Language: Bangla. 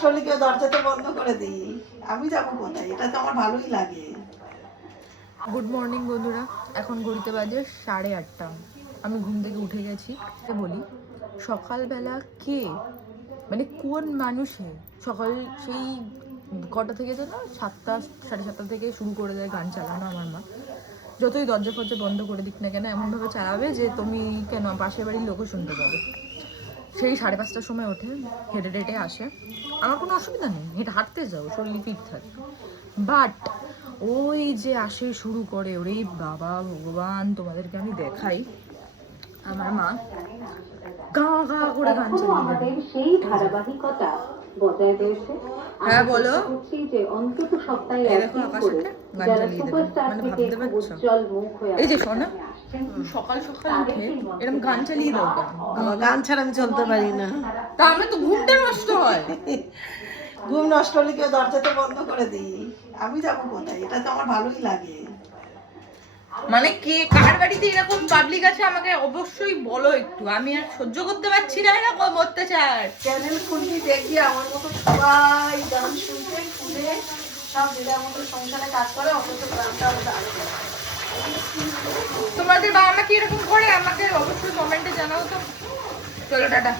কেউ দরজাটা বন্ধ করে দিই, আমি যাবো কোথায়? এটা তো আমার ভালোই লাগে। গুড মর্নিং বন্ধুরা, এখন ঘড়িতে বাজে 8:30। আমি ঘুম থেকে উঠে গেছি। বলি সকালবেলা কে মানে কোন মানুষে সকাল সেই কটা থেকে যেন 7টা 7:30 থেকে শুরু করে দেয় গান চালানো। আমার মা যতই দরজা ফরজা বন্ধ করে দিক না কেন এমনভাবে চালাবে যে তুমি কেন পাশের বাড়ির লোকও শুনতে পাবে। সেই 5:30টার সময় ওঠে, হেঁটে হেঁটে আসে। আমার কোনো অসুবিধা নেই, হেঁটে হাঁটতে যাও, শরীর ফিট থাকে। বাট ওই যে আসে শুরু করে, ওরে বাবা ভগবান, তোমাদেরকে আমি দেখাই। আমার মা গা গা করে গান চালিয়ে সেই ধারাবাহিকতা বজায় রয়েছে। হ্যাঁ বলো, যে অন্তত সপ্তাহে দেখো আকাশটা গান চালিয়ে দেবে, মানে ভাবতে পারছো? এই যে শোনা, সকাল সকাল উঠে এরকম গান চালিয়ে দাও কেন? আমার গান ছাড়া আমি চলতে পারি না। তা আমরা তো ঘুমটা নষ্ট হয়। ঘুম নষ্ট হলে কেউ দরজাটা বন্ধ করে দিই, আমি যাবো কোথায়? এটা তো আমার ভালোই লাগে। মানে কে কার বাড়িতে এরকম পাবলিক আছে আমাকে অবশ্যই বলো একটু, আমি আর সহ্য করতে পারছি না এরকম অত্যাচার। চ্যানেল খুলবি দেখি আমার মতো সবাই গান শুনতে শুনে সব দিদার মতো সংসারে কাজ করে, অথচ গানটা আমাদের আরো করে। তোমাদের বাবা মা কি এরকম করে আমাকে অবশ্যই কমেন্টে জানাও তো। চলো টাটা।